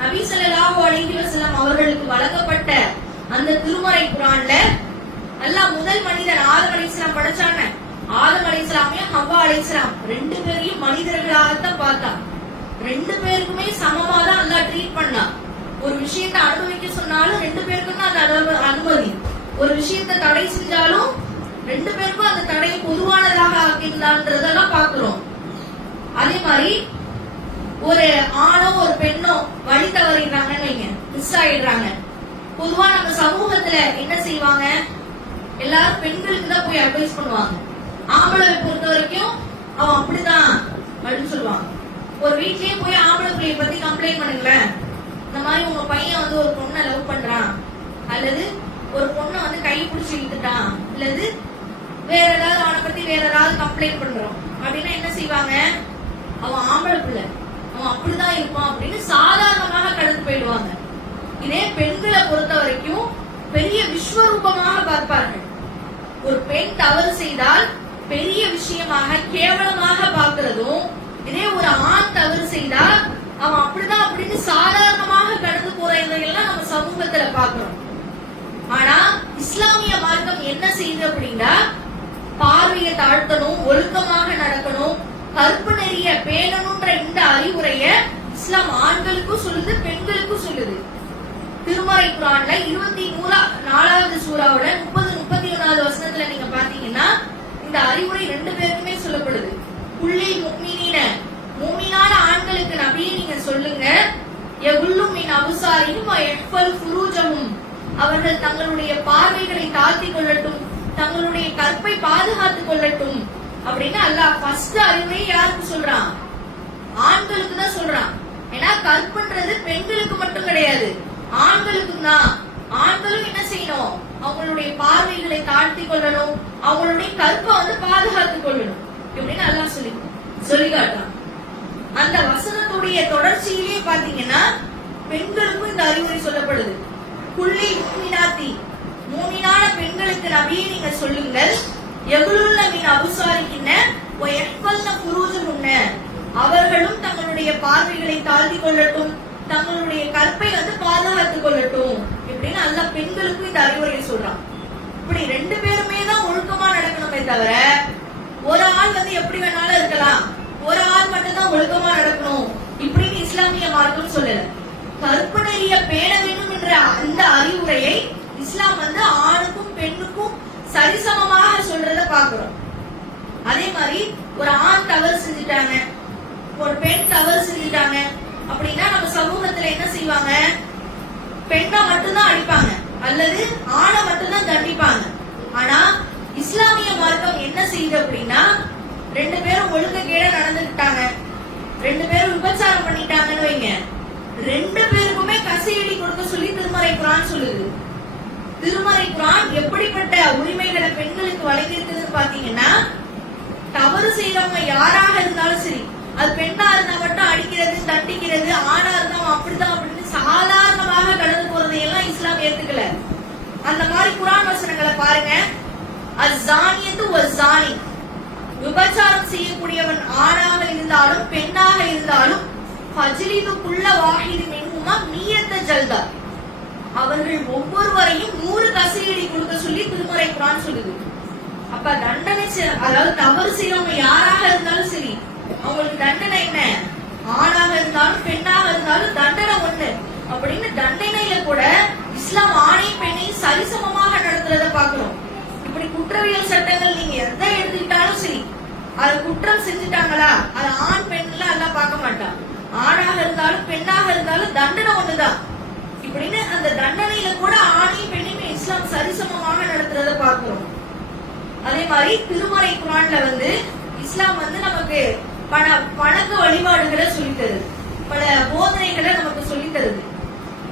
நபி ஸல்லல்லாஹு அலைஹி வஸல்லம் அவர்களுக்கு வழங்கப்பட்ட அந்த திருமறை குர்ஆன்ல அல்லாஹ் முதல் மனிதன் ஆதம் அலைஹிஸ்ஸலாம் படைச்சான. ஆதம் அலைஹிஸ்ஸலாமையும் ஹவ்வா அலைஹிஸ்ஸலாம் ரெண்டு பேரையும் மனிதர்களாகத்தான் பார்த்தான். ரெண்டு பேருக்குமே சமமா தான் அல்லாஹ் ட்ரீட் பண்ணா. ஒரு விஷயத்தை அனுபவிக்க சொன்னாலும் ரெண்டு பேருக்கும் தான் அந்த அனுமதி. ஒரு விஷயத்தை தடை செஞ்சாலும் ரெண்டு பேருக்கும் அந்த தடையை பொதுவானதாக ஆக்கியிருந்தான்றதெல்லாம் பாக்குறோம். அதே மாதிரி ஒரு ஆணோ ஒரு பெண்ணோ வழி தவறிடுறாங்கன்னு வைங்க, மிஸ் ஆயிடுறாங்க. பொதுவா நம்ம சமூகத்துல என்ன செய்வாங்க, எல்லாரும் பெண்களுக்கு தான் போய் அட்வைஸ் பண்ணுவாங்க. ஆம்பளை பொறுத்த வரைக்கும் அவன் அப்படிதான் அப்படின்னு சொல்லுவாங்க. ஒரு வீட்லயே போய் ஆம்பளை பிள்ளைய பத்தி கம்ப்ளைண்ட் பண்ணுங்களேன், இந்த மாதிரி உங்க பையன் ஒரு பொண்ணை லவ் பண்றான், அல்லது ஒரு பொண்ணை கை பிடிச்சி இழுத்துட்டான், அல்லது வேற ஏதாவது அவனை பத்தி வேற ஏதாவது கம்ப்ளைண்ட் பண்றோம் அப்படின்னா என்ன செய்வாங்க, அவன் ஆம்பளை பிள்ளை, அவன் அப்படிதான் இருப்பான் அப்படின்னு சாதாரணமாக கடந்து போயிடுவாங்க. இதே பெண்களை பொறுத்த வரைக்கும் பெரிய விஸ்வரூபமாக பார்ப்பார்கள். ஒரு பெண் தவறு செய்தால் பெரிய விஷயமாக கேவலமாக பார்க்கிறதும், இதே ஒரு ஆண் தவறு செய்தா அவன் அப்படிதான் அப்படின்னு சாதாரணமாக கடந்து போறதெல்லாம் நம்ம சமூகத்துல பாக்குறோம். ஆனா இஸ்லாமிய மார்க்கம் என்ன செய்யுது அப்படின்னா, பார்வையை தாழ்த்தணும், ஒழுக்கமாக நடக்கணும், கற்பு நெறிய பேணணும்ன்ற இந்த அறிவுரைய இஸ்லாம் ஆண்களுக்கும் சொல்லுது, பெண்களுக்கும் சொல்லுது. திருமறை குர்ஆன்ல 24வது சூறாவுல 30-31வது வசனத்துல நீங்க பாத்தீங்கன்னா இந்த அறிவுரை ரெண்டு பேருக்குமே சொல்லப்படுது. குல்லில் முஃமினீன, மூமினான ஆண்களுக்கு நபியே நீங்க சொல்லுங்க, யகுல்லு மின் அப்சாரிஹிம் வ யஹ்ஃபல் ஃபுரூஜஹும், அவர்கள் தங்களுடைய பார்வைகளை தாழ்த்திக் கொள்ளட்டும், தங்களுடைய கற்பை பாதுகாத்துக் கொள்ளட்டும் அப்படின்னு அல்லாஹ் ஃபர்ஸ்ட் அறிவுரை யாருக்கு சொல்றான்? ஆண்களுக்கு தான் சொல்றான். ஏன்னா கற்புன்றது பெண்களுக்கு மட்டும் கிடையாது, ஆண்களுக்கும் தான். ஆண்களும் என்ன செய்யணும், அவங்களுடைய பார்வைகளை தாழ்த்தி கொள்ளணும், அவங்களுடைய கற்பை பாதுகாத்துக் கொள்ளணும் இப்படின்னு அல்லாஹ் சொல்லி காட்டுறான். அந்த வசனத்துடைய தொடர்ச்சியிலே பாத்தீங்கன்னா பெண்களுக்கும் இந்த அறிவுரை சொல்லப்படுது. குள்ளி முஃமினாத்தி, மூமினான பெண்களுக்கு நபியே நீங்க சொல்லுங்கள், யகுலுல்ல மின் அப்சாரிஹின்ன வ யஹ்ஃபல்ன ஃபுரூஜஹுன்ன, அவர்களும் தங்களுடைய பார்வைகளை தாழ்த்தி கொள்ளட்டும், தங்களுடைய கற்பை பாதுகாத்துக் கொள்ளட்டும் இப்படின்னு அல்லாஹ் பெண்களுக்கும் இந்த அறிவுரையை சொல்றான். இப்படி ரெண்டு பேருமே தான் ஒழுக்கமா நடக்கணுமே தவிர ஒரு ஆள் எப்படி வேணாலும் இருக்கலாம், ஒரு ஆள் மட்டும் தான் ஒழுக்கமா நடக்கணும் இப்படின்னு இஸ்லாமிய மார்க்கம் சொல்லல. கற்பு நெறிய பேண வேண்டும் என்ற அந்த அறிவுரையை இஸ்லாம் ஆணுக்கும் பெண்ணுக்கும் சரிசமமாக சொல்றத பாக்குறோம். அதே மாதிரி ஒரு ஆண் தவறு செஞ்சுட்டாங்க, ஒரு பெண் தவறு செஞ்சுட்டாங்க அப்படின்னா நம்ம சமூகத்துல என்ன செய்வாங்க, பெண்ணை மட்டும்தான் அடிப்பாங்க அல்லது ஆணை மட்டும்தான் தண்டிப்பாங்க. ஆனா இஸ்லாமிய மார்க்கம் என்ன செய்யுது அப்படின்னா, ரெண்டு பேரும் ஒழுங்கக்கேட நடந்துட்டாங்க, ரெண்டு பேரும் விபச்சாரம் பண்ணிட்டாங்கன்னு வைங்க, ரெண்டு பேருக்குமே கசையடி கொடுக்க சொல்லி திருமறை குர்ஆன் சொல்லுது. திருமறை குர்ஆன் எப்படிப்பட்ட உரிமைகளை பெண்களுக்கு வழங்கி இருக்குதுன்னு பாத்தீங்கன்னா, தவறு செய்யறவங்க யாராக இருந்தாலும் சரி, அது பெண்ணா இருந்தா மட்டும் அடிக்கிறது தண்டிக்கிறது, ஆணா இருந்தா அப்படிதான் மாதிரி குர்ஆன் வசனங்களை பாருங்க. அஸ்ஸானியத்து வஸ்ஸானி, விபச்சாரம் செய்யக்கூடியவன் ஆணாக இருந்தாலும் பெண்ணாக இருந்தாலும், ஃபஜ்லிது குல்ல வாஹிதி மின்ஹுமா மியத்த ஜல்தா, அவர்கள் ஒவ்வொருவரையும் 100 கசையடி கொடுக்க சொல்லி திருமறை குர்ஆன் சொல்லுது. அப்ப தண்டனை, அதாவது தவறு செய்யறவங்க யாராக இருந்தாலும் சரி, அவங்களுக்கு தண்டனை என்ன? ஆணாக இருந்தாலும் பெண்ணாக இருந்தாலும் தண்டனை ஒண்ணு அப்படின்னு தண்டனையில கூட இஸ்லாம் ஆணையும் பெண்ணையும் சரிசமமாக நடத்துறத பாக்குறோம். இப்படி குற்றவியல் சட்டங்கள் நீங்க எதை எடுத்துக்கிட்டாலும் சரி, அது குற்றம் செஞ்சுட்டாங்களா, அது ஆண் பெண் எல்லாம் பார்க்க மாட்டான். ஆணாக இருந்தாலும் பெண்ணாக இருந்தாலும் தண்டனை ஒண்ணுதான். இப்படின்னு அந்த தண்டனையில கூட ஆணையும் பெண்ணையும் இஸ்லாம் சரிசமமாக நடத்துறத பாக்குறோம். அதே மாதிரி திருமறை குர்ஆன்ல இஸ்லாம் நமக்கு வணக்க வழிபாடுகளை சொல்லி தருது, பல போதனைகளை நமக்கு சொல்லி தருது.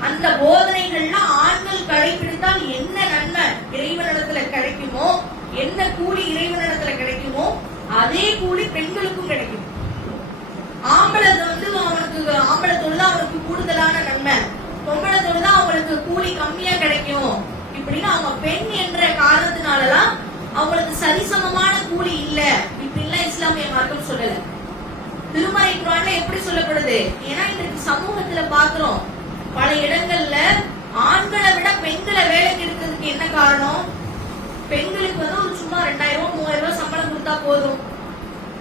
அந்த போதனைகள்லாம் ஆண்கள் கடைபிடித்தால் என்ன நன்மை இறைவனிடத்துல கிடைக்குமோ, என்ன கூலி இறைவனிடத்துல கிடைக்குமோ அதே கூலி பெண்களுக்கும் கிடைக்கும். ஆம்பளை அவனுக்கு ஆம்பளை தொழுதா அவனுக்கு கூடுதலான நன்மை, பொம்பளை தொழுதா அவங்களுக்கு கூலி கம்மியா கிடைக்கும். இப்படின்னு அவங்க பெண் என்ற காரணத்தினாலதான் அவங்களுக்கு சரிசமமான கூலி இல்ல இப்படின்லாம் இஸ்லாமிய மார்க்கம் சொல்லல. திருமறை குர்ஆன்ல எப்படி சொல்லப்படுது? ஏன்னா இன்றைக்கு சமூகத்துல பாக்குறோம், பல இடங்கள்ல ஆண்களை விட பெண்களை வேலைக்கு எடுக்கிறதுக்கு என்ன காரணம்? பெண்களுக்கு ஒரு சும்மா 2000 3000 சம்பளம் கொடுத்தா போதும்,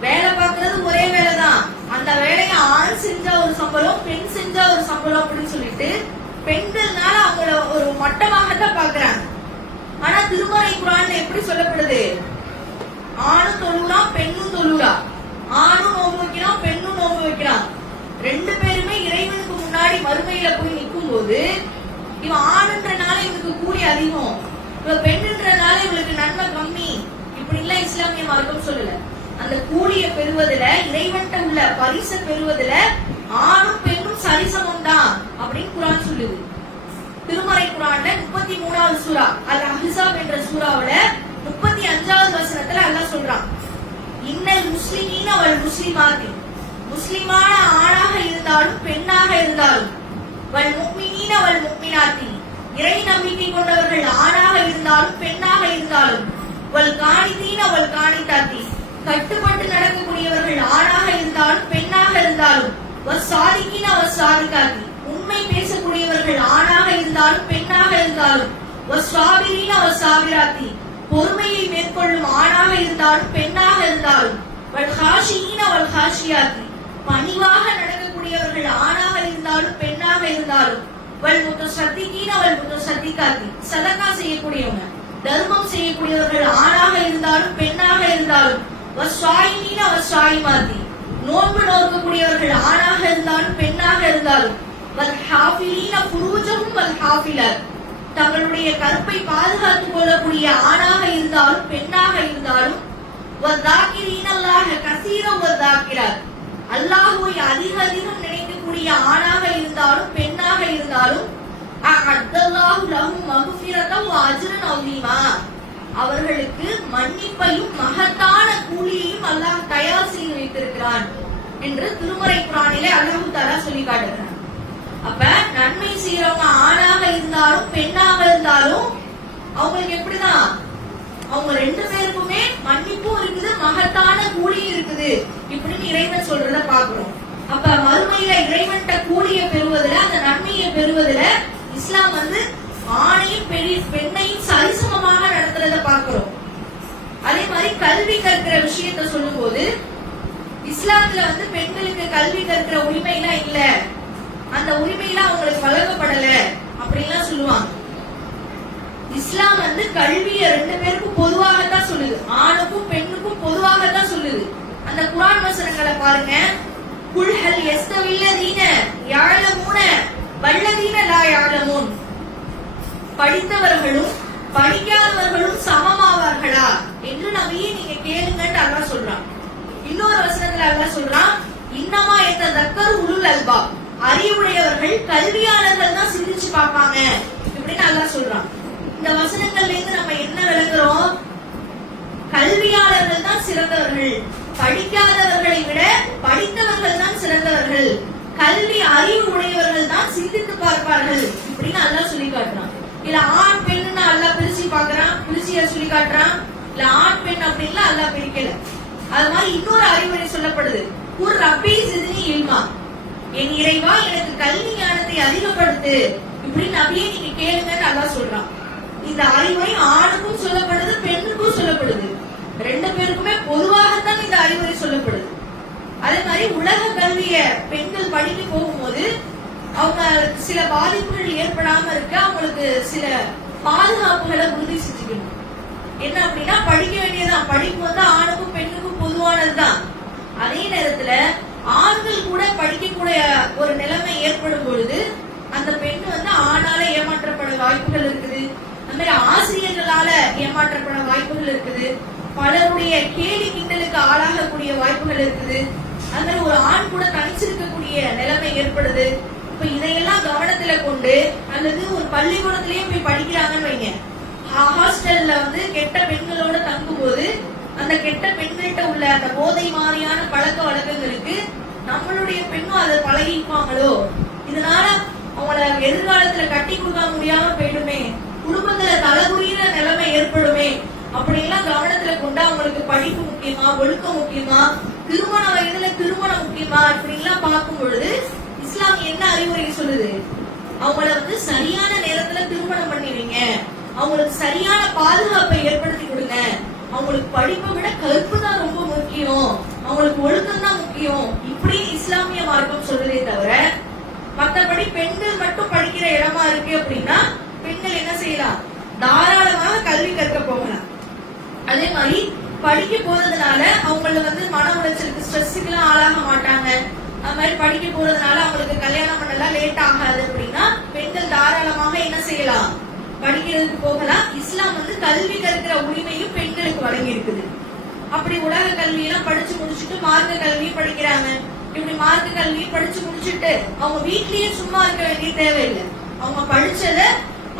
வேலை பார்க்கறது ஒரே வேலைதான், அந்த வேலையை ஆண் செஞ்சா ஒரு சம்பளம், பெண் செஞ்சா ஒரு சம்பளம் அப்படின்னு சொல்லிட்டு பெண்கள்னால அவங்கள ஒரு மட்டமாகத்தான் பாக்குறாங்க. ஆனா திருமறை குர்ஆன்ல எப்படி சொல்லப்படுது? ஆணும் தொழுறான் பெண்ணும் தொழுறா, ஆணும் நோன்பு வைக்கிறான் பெண்ணும் நோன்பு வைக்கிறான். 2 பேருமே இறைவனுக்கு முன்னாடி மறுமையில போய் நிற்கும் போது, இவன் ஆணுன்றனால இவனுக்கு கூலி அதிகம், இவ பெண்ணுன்றனால இவளுக்கு நன்மை கம்மி இப்படி எல்லாம் இஸ்லாமிய மார்க்கம் சொல்லல. அந்த கூலியை பெறுவதில, இறைவன்கிட்ட உள்ள பரிசை பெறுவதில ஆணும் பெண்ணும் சரிசமம் தான் அப்படின்னு குர்ஆன் சொல்லுது. திருமறை குர்ஆன்ல 33வது சூரா அல் அஹ்ஸாப் என்ற சூராவுல 35வது வசனத்துல அல்லாஹ் சொல்றான், இன்னல் முஸ்லிமீன வல் முஸ்லிமாத்தி, முஸ்லிமான ஆணாக இருந்தாலும் பெண்ணாக இருந்தாலும், வல் முஃமினீன வல் முஃமினாத்தி, இறை நம்பிக்கை கொண்டவர்கள் ஆணாக இருந்தாலும் பெண்ணாக இருந்தாலும், வல் கானிதீன வல் கானிதாத்தி, கட்டுப்பட்டு நடக்கக்கூடியவர்கள் ஆணாக இருந்தாலும் பெண்ணாக இருந்தாலும், வஸ்ஸாதிகீன வஸ்ஸாதிகாத்தி, உண்மை பேசக்கூடியவர்கள் ஆணாக இருந்தாலும் பெண்ணாக இருந்தாலும், வஸ்ஸாபிரீன வஸ்ஸாபிராத்தி, பொறுமையை மேற்கொள்ளும் ஆணாக இருந்தாலும் பெண்ணாக இருந்தாலும், வல் ஹாஷியீன வல் ஹாஷியாத்தி, பணிவாக நடக்கக்கூடியவர்கள் ஆணாக இருந்தாலும் பெண்ணாக இருந்தாலும், வல் முத்தசத்திகீன வல் முத்தசத்திகாத்தி, சதகா செய்யக்கூடியவங்க, தர்மம் செய்யக்கூடியவர்கள் ஆணாக இருந்தாலும் பெண்ணாக இருந்தாலும், வஸ்ஸாயிமீன வஸ்ஸாயிமாத்தி, நோன்பு நோக்கக்கூடியவர்கள் ஆணாக இருந்தாலும் பெண்ணாக இருந்தாலும், வல் ஹாஃபிலீன ஃபுரூஜஹும் வல் ஹாஃபிலாத், தங்களுடைய கற்பை பாதுகாத்துக் கொள்ளக்கூடிய ஆணாக இருந்தாலும் பெண்ணாக இருந்தாலும், வதாக்கிரீனல்லாஹ கஸீரன் வதாக்கிராத், அல்லாஹ்வை அதிக அதிகம் நினைக்கக்கூடிய ஆணாக இருந்தாலும் பெண்ணாக இருந்தாலும், அஅத்தல்லாஹு லஹும் மக்ஃபிரத்தன் வ அஜ்ரன் அஸீமா, அவர்களுக்கு மன்னிப்பையும் மகத்தான கூலியையும் அல்லாஹ் தயார் செய்து வைத்திருக்கிறான் என்று திருமறை குர்ஆனிலே அல்லாஹ் தஆலா சொல்லி காட்டுகிறார். அப்ப நன்மை செய்யறவங்க ஆணாக இருந்தாலும் பெண்ணாக இருந்தாலும் அவங்களுக்கு எப்படிதான், அவங்க 2 பேருக்குமே மன்னிப்பும் இருக்குது மகத்தான கூலியும் இருக்குது இப்படின்னு இறைவன் சொல்றத பாக்குறோம். அப்ப மறுமையில இறைவன்கிட்ட கூலியை பெறுவதில, அந்த நன்மையை பெறுவதில இஸ்லாம் ஆணையும் பெண்ணையும் சரிசமமாக நடத்துறத பாக்குறோம். அதே மாதிரி கல்வி கற்கிற விஷயத்த சொல்லும் போது இஸ்லாத்துல பெண்களுக்கு கல்வி கற்கிற உரிமை எல்லாம் இல்ல, அந்த உரிமையெல்லாம் அவங்களுக்கு வழங்கப்படல அப்படின்லாம் சொல்லுவாங்க. இஸ்லாம் கல்வியை 2 பேருக்கும் பொதுவாகத்தான் சொல்லுது, ஆணுக்கும் பெண்ணுக்கும் பொதுவாகத்தான் சொல்லுது. அந்த குர்ஆன் வசனங்களை பாருங்க. குல் ஹல் யஸ்தவில்லதீன யஅலமூன வல்லதீன லா யஅலமூன், படித்தவர்களும் படிக்காதவர்களும் சமமாவார்களா என்று நபியே நீங்க கேளுங்கன்னு அல்லாஹ் சொல்றான். இன்னொரு வசனத்துல அல்லாஹ் சொல்றான், இன்னமா யததக்கரு உலுல் அல்பாப், அறிவுடையவர்கள் கல்வியாளர்கள் தான் சிந்திச்சு பார்ப்பாங்க இப்படின்னு அல்லாஹ் சொல்றான். இந்த வசனங்கள்ல இருந்து நம்ம என்ன விளங்குறோம்? கல்வியாளர்கள் தான் சிறந்தவர்கள், படிக்காதவர்களை விட படித்தவர்கள் தான் சிறந்தவர்கள், கல்வி அறிவு உடையவர்கள் தான் சிந்தித்து பார்ப்பார்கள் இப்படின்னு அல்லாஹ் சொல்லி காட்டுறான். இல்ல ஆண் பெண்ணு அல்லாஹ் பிரிச்சு காட்டுறான். இல்ல ஆண் பெண் அப்படின்லாம் அல்லாஹ் பிரிக்கல. அது மாதிரி இன்னொரு அறிவுரை சொல்லப்படுது. குர் ரப்பி ஜித்னி இல்மா, என் இறைவா எனக்கு கல்வி ஞானத்தை அதிகப்படுத்து இப்படி நபியே நீங்க கேளுங்கன்னு அல்லாஹ் சொல்றான். இந்த அறிவுரை ஆணுக்கும் சொல்லப்படுது, பெண்ணுக்கும் சொல்லப்படுது. ரெண்டு பேருக்குமே பொதுவாகத்தான் இந்த அறிவுரை சொல்லப்படுது. அதே மாதிரி உலக கல்விய பெண்கள் படிக்க போகும்போது அவங்க சில பாதிப்புகள் ஏற்படாம இருக்க அவங்களுக்கு சில பாதுகாப்புகளை உறுதி செஞ்சுக்கணும். என்ன அப்படின்னா, படிக்க வேண்டியதான், படிப்பு வந்து ஆணுக்கும் பெண்ணுக்கும் பொதுவானதுதான். அதே நேரத்துல ஆண்கள் கூட படிக்கக்கூடிய ஒரு நிலைமை ஏற்படும் பொழுது அந்த பெண் வந்து ஆணால ஏமாற்றப்பட வாய்ப்புகள் இருக்குது. அந்த மாதிரி ஆசிரியர்களால ஏமாற்றப்பட வாய்ப்புகள் இருக்குது. பலருடைய கேலி கிண்டலுக்கு ஆளாகக்கூடிய வாய்ப்புகள் இருக்குது. அந்த மாதிரி ஒரு ஆண் கூட தனிச்சிருக்கக்கூடிய நிலைமை ஏற்படுது. இப்ப இதையெல்லாம் கவனத்துல கொண்டு, அல்லது ஒரு பள்ளிக்கூடத்திலேயே போய் படிக்கிறாங்கன்னு வைங்க, ஹாஸ்டல்ல வந்து கெட்ட பெண்களோட தங்கும் போது அந்த கெட்ட பெண்கள்கிட்ட உள்ள அந்த போதை மாதிரியான பழக்க வழக்கங்களுக்கு நம்மளுடைய பெண்ணும் அதை பழகிப்பாங்களோ, இதனால அவங்கள எதிர்காலத்துல கட்டி கொடுக்க முடியாம போயிடுமே, குடும்பத்துல தலைகுறியிற நிலைமை ஏற்படுமே, அப்படியெல்லாம் கவனத்துல கொண்டு அவங்களுக்கு படிப்பு முக்கியமா, ஒழுக்கம் முக்கியமா, திருமண வயதுல திருமணம் முக்கியமா, இப்படி எல்லாம் பார்க்கும் பொழுது இஸ்லாம் என்ன அறிவுரை சொல்லுது? அவங்கள வந்து சரியான நேரத்துல திருமணம் பண்ணிடுங்க, அவங்களுக்கு சரியான பாதுகாப்பை ஏற்படுத்தி கொடுங்க, அவங்களுக்கு படிப்பை விட கற்பு தான் ரொம்ப முக்கியம், அவங்களுக்கு ஒழுக்கம் தான் முக்கியம், இப்படி இஸ்லாமிய மார்க்கம் சொல்றதே தவிர, மற்றபடி பெண்கள் மட்டும் படிக்கிற இடமா இருக்கு அப்படின்னா பெண்கள் என்ன செய்யலாம்? தாராளமாக கல்வி கற்க போகலாம். அதே மாதிரி படிக்க போறதுனால அவங்கள வந்து மன உளைச்சலுக்கு, ஸ்ட்ரெஸ்ஸுக்கு எல்லாம் ஆளாக மாட்டாங்க. அது மாதிரி படிக்க போறதுனால அவங்களுக்கு கல்யாணம் பண்ணலாம் லேட் ஆகாது அப்படின்னா பெண்கள் தாராளமாக என்ன செய்யலாம்? படிக்கிறதுக்கு போகலாம். இஸ்லாம் வந்து கல்வி கற்கிற உரிமையும் பெண்களுக்கு வழங்கி இருக்குது. அப்படி உலக கல்வி எல்லாம் படிச்சு முடிச்சுட்டு மார்க்க கல்வி படிக்கிறாங்க. இப்படி மார்க்க கல்வி படிச்சு முடிச்சுட்டு அவங்க வீட்லயே சும்மா இருக்க வேண்டிய தேவையில்லை. அவங்க படிச்சத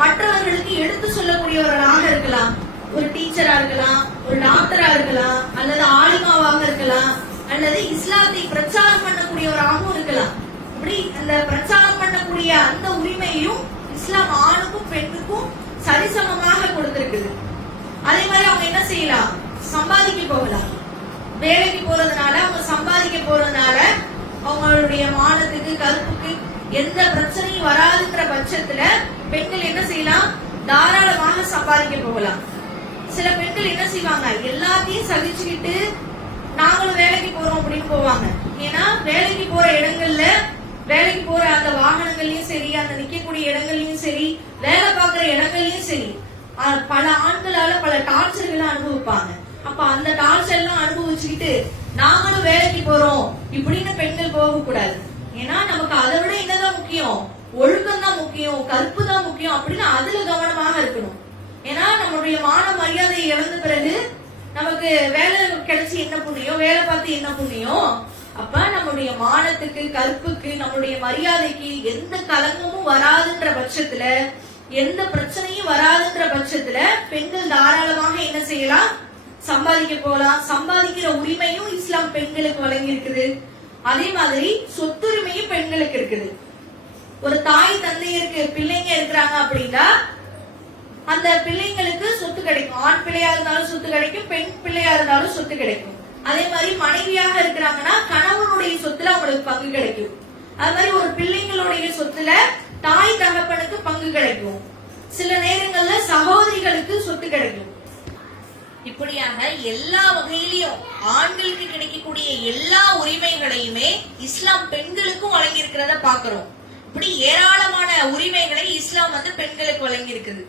மற்றவர்களுக்கு எடுத்து சொல்லக்கூடியவர்களாக இருக்கலாம். ஒரு டீச்சரா இருக்கலாம், ஒரு டாக்டரா இருக்கலாம், அல்லது ஆலிமாவாக இருக்கலாம், அல்லது இஸ்லாத்தை பிரச்சாரம் பண்ணக்கூடியவராகவும் இருக்கலாம். இப்படி அந்த பிரச்சாரம் பண்ணக்கூடிய அந்த உரிமையும் இஸ்லாம் ஆணுக்கும் பெண்ணுக்கும் சரிசமமாக கொடுத்திருக்குது. அதே மாதிரி அவங்க என்ன செய்யலாம்? சம்பாதிக்க போகலாம். வேலைக்கு போறதுனால, அவங்க சம்பாதிக்க போறதுனால அவங்களுடைய மானத்துக்கு, கருப்புக்கு எந்த பிரச்சனையும் வராதுங்கிற பட்சத்துல பெண்கள் என்ன செய்யலாம்? தாராளமாக சம்பாதிக்க போகலாம். சில பெண்கள் என்ன செய்வாங்க? எல்லாத்தையும் சகிச்சுக்கிட்டு நாங்களும் வேலைக்கு போறோம் அப்படின்னு போவாங்க. ஏன்னா வேலைக்கு போற இடங்கள்ல, வேலைக்கு போற அந்த வாகனங்கள்லயும் சரி, அந்த நிக்கக்கூடிய இடங்கள்லயும் சரி, வேலை பார்க்கிற இடங்கள்லயும் சரி, பல ஆண்களால பல டார்ச்சர்களை அனுபவிப்பாங்க. அப்ப அந்த டார்ச்சர் எல்லாம் அனுபவிச்சுக்கிட்டு நாங்களும் வேலைக்கு போறோம் இப்படின்னு பெண்கள் போக கூடாது. ஏன்னா நமக்கு அதை விட என்னதான் முக்கியம்? ஒழுக்கம் தான் முக்கியம், கற்பு தான் முக்கியம் அப்படின்னு அதுல கவனமாக இருக்கணும். ஏன்னா நம்மளுடைய மான மரியாதையை இழந்த பிறகு நமக்கு வேலை கிடைச்சி என்ன புண்ணியம், வேலை பார்த்து என்ன புண்ணியம்? அப்ப நம்முடைய மானத்துக்கு, கற்புக்கு, நம்மளுடைய மரியாதைக்கு எந்த கலங்கமும் வராதுன்ற பட்சத்துல, எந்த பிரச்சனையும் வராதுன்ற பட்சத்துல பெண்கள் தாராளமாக என்ன செய்யலாம்? சம்பாதிக்க போகலாம். சம்பாதிக்கிற உரிமையும் இஸ்லாம் பெண்களுக்கு வழங்கி இருக்குது. அதே மாதிரி சொத்துரிமையும் பெண்களுக்கு இருக்குது. ஒரு தாய் தந்தையருக்கு பிள்ளைங்க இருக்கிறாங்க அப்படின்னா அந்த பிள்ளைங்களுக்கு சொத்து கிடைக்கும். ஆண் பிள்ளையா இருந்தாலும் சொத்து கிடைக்கும், பெண் பிள்ளையா இருந்தாலும் சொத்து கிடைக்கும். அதே மாதிரி மனைவியாக இருக்கிறாங்கன்னா கணவனுடைய சொத்துல அவங்களுக்கு பங்கு கிடைக்கும். அது மாதிரி ஒரு பிள்ளைங்களுடைய சொத்துல தாய் தகப்பனுக்கு பங்கு கிடைக்கும். சில நேரங்கள்ல சகோதரிகளுக்கு சொத்து கிடைக்கும். இப்படியாக எல்லா வகையிலும் ஆண்களுக்கு கிடைக்கக்கூடிய எல்லா உரிமைகளையுமே இஸ்லாம் பெண்களுக்கும் வழங்கி இருக்கிறத பாக்குறோம். இப்படி ஏராளமான உரிமைகளை இஸ்லாம் வந்து பெண்களுக்கு வழங்கி இருக்குது.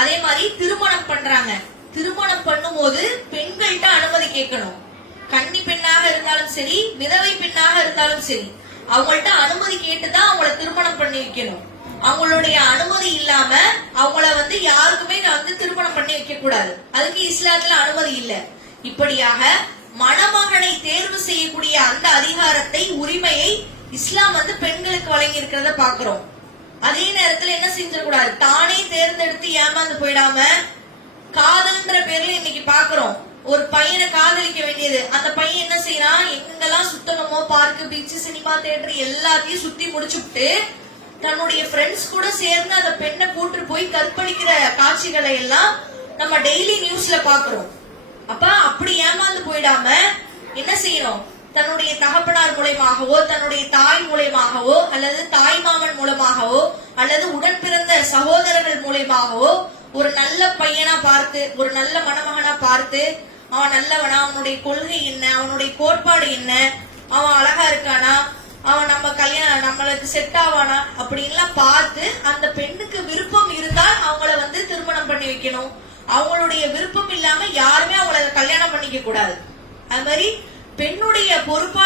அதே மாதிரி திருமணம் பண்றாங்க. திருமணம் பண்ணும் போது பெண்கள்கிட்ட அனுமதி கேட்கணும். கன்னி பெண்ணாக இருந்தாலும் சரி, விதவை பெண்ணாக இருந்தாலும் சரி, அவங்கள்ட்ட அனுமதி கேட்டுதான் அவங்கள திருமணம் பண்ணி வைக்கணும். அவங்களுடைய அனுமதி இல்லாம அவங்கள வந்து யாருக்குமே வந்து திருமணம் பண்ணி வைக்க கூடாது. அதுக்கு இஸ்லாத்துல அனுமதி இல்ல. இப்படியாக மணமகனை தேர்வு செய்யக்கூடிய அந்த அதிகாரத்தை, உரிமையை இஸ்லாம் வந்து பெண்களுக்கு வழங்கி இருக்கிறத பாக்குறோம். அதே நேரத்துல என்ன செஞ்சிடக்கூடாது? தானே தேர்ந்தெடுத்து ஏமாந்து போயிடாம, காதல்ன்ற பேர்ல இன்னைக்கு பாக்குறோம், ஒரு பையனை காதலிக்க வேண்டியது, அந்த பையன் என்ன செய்யறான்? எங்கெல்லாம் சுத்தணுமோ, பார்க்கு, பீச், சினிமா, தியேட்டர் எல்லாத்தையும் சுத்தி முடிச்சுட்டு தன்னுடைய ஃப்ரெண்ட்ஸ் கூட சேர்ந்து அந்த பெண்ணை கூட்டு போய் கற்பழிக்கிற காட்சிகளை எல்லாம் நம்ம டெய்லி நியூஸ்ல பாக்குறோம். அப்ப அப்படி ஏமாந்து போயிடாம என்ன செய்யணும்? தன்னுடைய தகப்பனார் மூலமாகவோ, தன்னுடைய தாய் மூலமாகவோ, அல்லது தாய் மாமன் மூலமாகவோ, அல்லது உடன் பிறந்த சகோதரர்கள் மூலமாகவோ ஒரு நல்ல பையனா பார்த்து, ஒரு நல்ல மணமகனா பார்த்து, அவன் நல்லவனா, அவனுடைய கொள்கை என்ன, அவனுடைய கோட்பாடு என்ன, அவன் அழகா இருக்கானா, அவன் நம்ம கல்யாணம் நம்மளுக்கு செட் ஆவானா அப்படின்லாம் பார்த்து, அந்த பெண்ணுக்கு விருப்பம் இருந்தால் அவங்கள வந்து திருமணம் பண்ணி வைக்கணும். அவங்களுடைய விருப்பம் இல்லாம யாருமே அவங்கள கல்யாணம் பண்ணிக்க கூடாது. அது மாதிரி பெண்ணுடைய பொறுப்பா